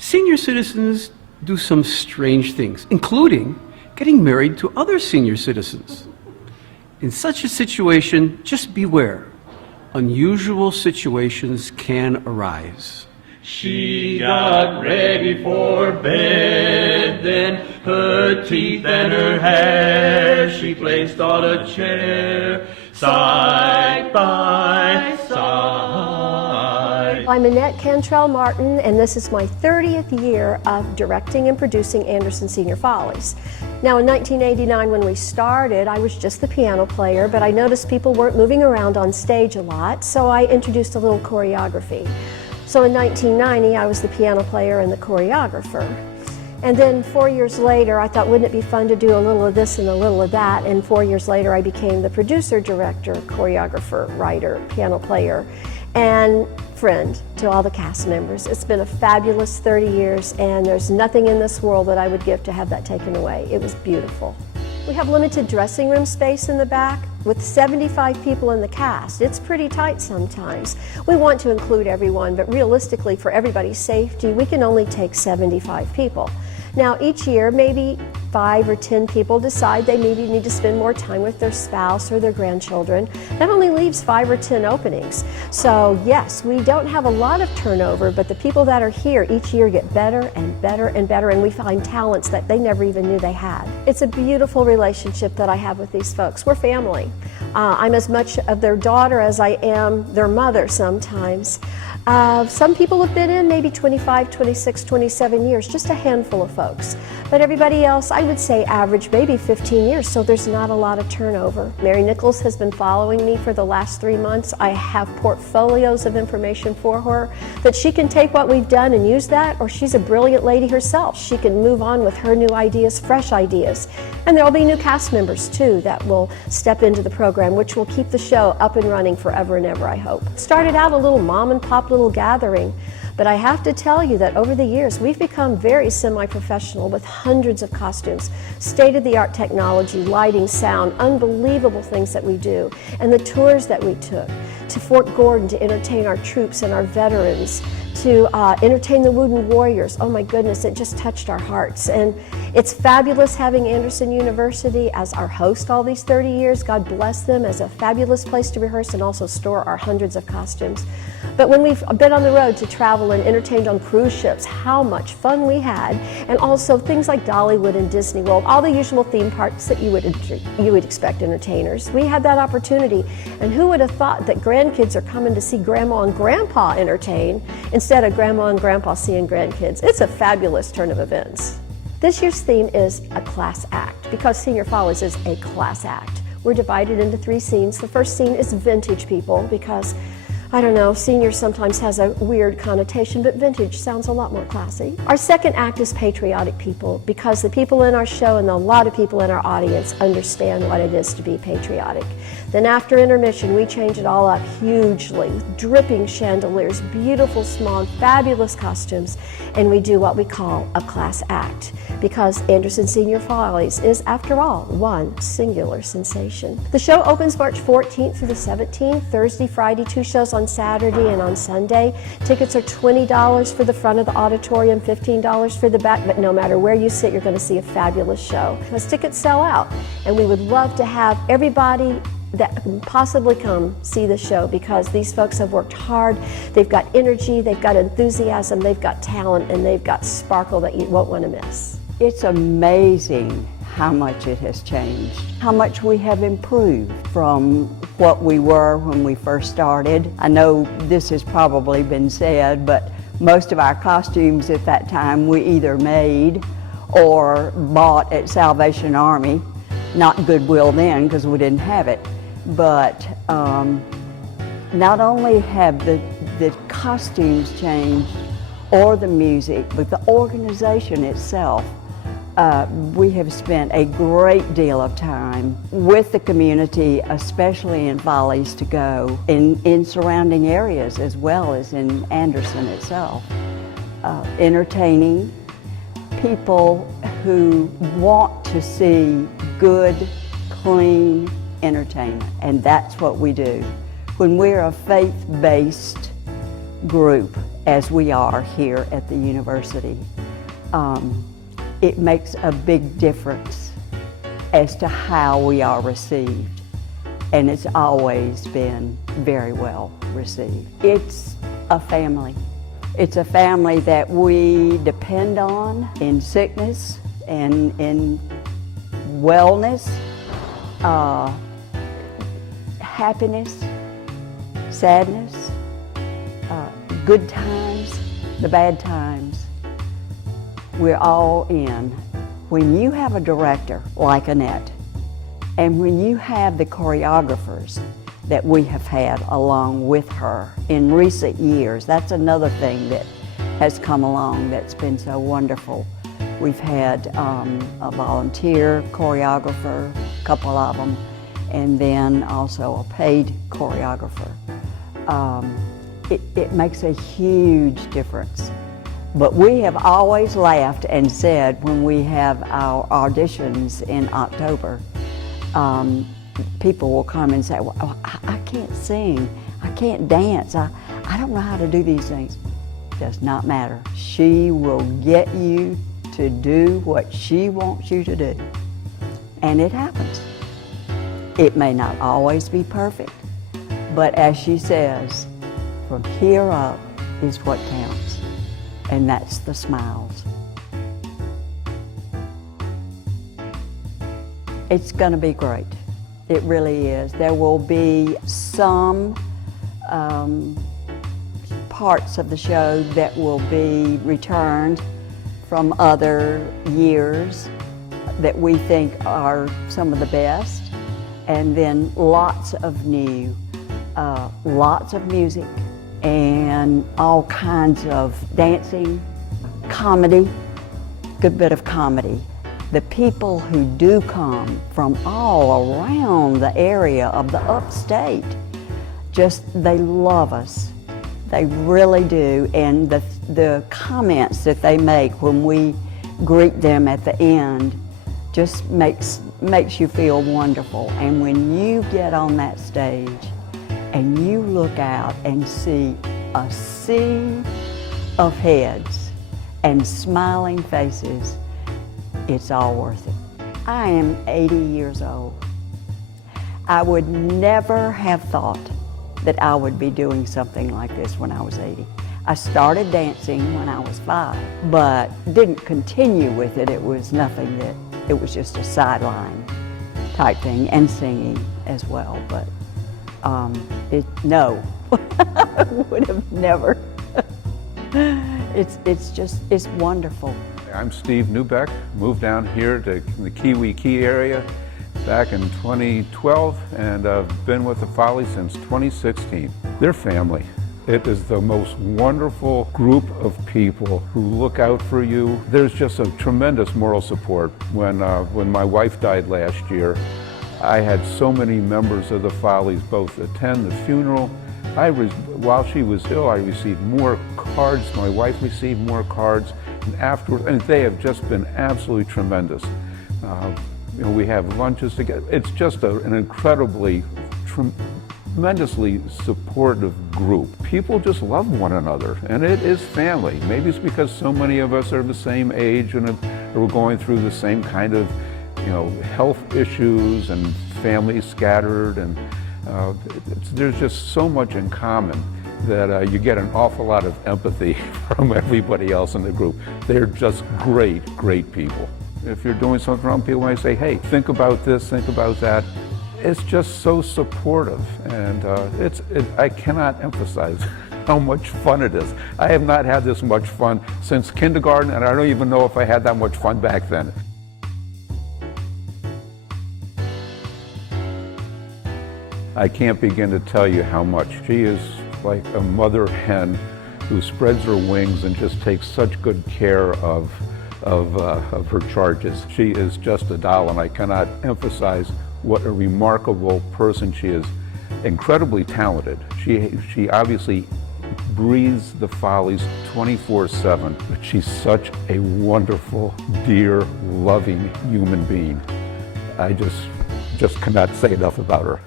Senior citizens do some strange things, including getting married to other senior citizens. In such a situation, just beware. Unusual situations can arise. She got ready for bed, then her teeth and her hair she placed on a chair, side by side. I'm Annette Cantrell Martin, and this is my 30th year of directing and producing Anderson Senior Follies. Now, in 1989, when we started, I was just the piano player, but I noticed people weren't moving around on stage a lot, so I introduced a little choreography. So in 1990, I was the piano player and the choreographer. And then 4 years later, I thought, wouldn't it be fun to do a little of this and a little of that? And 4 years later, I became the producer, director, choreographer, writer, piano player, and friend to all the cast members. It's been a fabulous 30 years, and there's nothing in this world that I would give to have that taken away. It was beautiful. We have limited dressing room space in the back with 75 people in the cast. It's pretty tight sometimes. We want to include everyone, but realistically, for everybody's safety, we can only take 75 people. Now, each year, maybe 5 or 10 people decide they maybe need to spend more time with their spouse or their grandchildren. That only leaves 5 or 10 openings. So yes, we don't have a lot of turnover, but the people that are here each year get better and better and better, and we find talents that they never even knew they had. It's a beautiful relationship that I have with these folks. We're family. I'm as much of their daughter as I am their mother sometimes. Some people have been in maybe 25, 26, 27 years, just a handful of folks. But everybody else, I would say average maybe 15 years, so there's not a lot of turnover. Mary Nichols has been following me for the last 3 months. I have portfolios of information for her that she can take what we've done and use that, or she's a brilliant lady herself. She can move on with her new ideas, fresh ideas. And there'll be new cast members too that will step into the program, which will keep the show up and running forever and ever, I hope. Started out a little mom and pop little gathering, but I have to tell you that over the years we've become very semi-professional with hundreds of costumes, state-of-the-art technology, lighting, sound, unbelievable things that we do, and the tours that we took to Fort Gordon to entertain our troops and our veterans, to entertain the Wounded Warriors. Oh my goodness, it just touched our hearts. And it's fabulous having Anderson University as our host all these 30 years. God bless them, as a fabulous place to rehearse and also store our hundreds of costumes. But when we've been on the road to travel and entertained on cruise ships, how much fun we had. And also things like Dollywood and Disney World, all the usual theme parks that you would expect entertainers. We had that opportunity. And who would have thought that grandkids are coming to see Grandma and Grandpa entertain instead of Grandma and Grandpa seeing grandkids? It's a fabulous turn of events. This year's theme is a class act, because Senior Follies is a class act. We're divided into 3 scenes. The first scene is vintage people, because I don't know, senior sometimes has a weird connotation, but vintage sounds a lot more classy. Our second act is patriotic people, because the people in our show and a lot of people in our audience understand what it is to be patriotic. Then after intermission, we change it all up hugely with dripping chandeliers, beautiful smog, fabulous costumes, and we do what we call a class act, because Anderson Senior Follies is, after all, one singular sensation. The show opens March 14th through the 17th, Thursday, Friday, 2 shows on Saturday and on Sunday. Tickets are $20 for the front of the auditorium, $15 for the back, but no matter where you sit, you're going to see a fabulous show, because tickets sell out, and we would love to have everybody that can possibly come see the show, because these folks have worked hard. They've got energy, they've got enthusiasm, they've got talent, and they've got sparkle that you won't want to miss. It's amazing how much it has changed, how much we have improved from what we were when we first started. I know this has probably been said, but most of our costumes at that time we either made or bought at Salvation Army. Not Goodwill then, because we didn't have it. But not only have the costumes changed or the music, but the organization itself. We have spent a great deal of time with the community, especially in Follies to Go, in surrounding areas as well as in Anderson itself, entertaining people who want to see good, clean entertainment, and that's what we do. When we're a faith-based group as we are here at the university, it makes a big difference as to how we are received. And it's always been very well received. It's a family. It's a family that we depend on in sickness and in wellness, happiness, sadness, good times, the bad times. We're all in. When you have a director like Annette, and when you have the choreographers that we have had along with her in recent years, that's another thing that has come along that's been so wonderful. We've had a volunteer choreographer, a couple of them, and then also a paid choreographer. It makes a huge difference. But we have always laughed and said when we have our auditions in October, people will come and say, well, I can't sing, I can't dance, I don't know how to do these things. Does not matter. She will get you to do what she wants you to do. And it happens. It may not always be perfect, but as she says, from here up is what counts, and that's the smiles. It's going to be great. It really is. There will be some parts of the show that will be returned from other years that we think are some of the best, and then lots of new, lots of music, and all kinds of dancing, comedy, good bit of comedy. The people who do come from all around the area of the upstate, they love us. They really do. And the comments that they make when we greet them at the end just makes you feel wonderful. And when you get on that stage and you look out and see a sea of heads and smiling faces, it's all worth it. I am 80 years old. I would never have thought that I would be doing something like this when I was 80. I started dancing when I was 5, but didn't continue with it. It was nothing it was just a sideline type thing, and singing as well, but no, I would have never. It's wonderful. I'm Steve Newbeck, moved down here to the Kiwi Key area back in 2012, and I've been with the Follies since 2016. They're family. It is the most wonderful group of people who look out for you. There's just a tremendous moral support. When my wife died last year, I had so many members of the Follies both attend the funeral. While she was ill, I received more cards. My wife received more cards. And afterwards, and they have just been absolutely tremendous. We have lunches together. It's just an incredibly, tremendously supportive group. People just love one another, and it is family. Maybe it's because so many of us are the same age and we're going through the same kind of, health issues and families scattered, and there's just so much in common that you get an awful lot of empathy from everybody else in the group. They're just great, great people. If you're doing something wrong, people might say, hey, think about this, think about that. It's just so supportive, and I cannot emphasize how much fun it is. I have not had this much fun since kindergarten, and I don't even know if I had that much fun back then. I can't begin to tell you how much. She is like a mother hen who spreads her wings and just takes such good care of her charges. She is just a doll, and I cannot emphasize what a remarkable person she is. Incredibly talented. She obviously breathes the Follies 24/7, but she's such a wonderful, dear, loving human being. I just cannot say enough about her.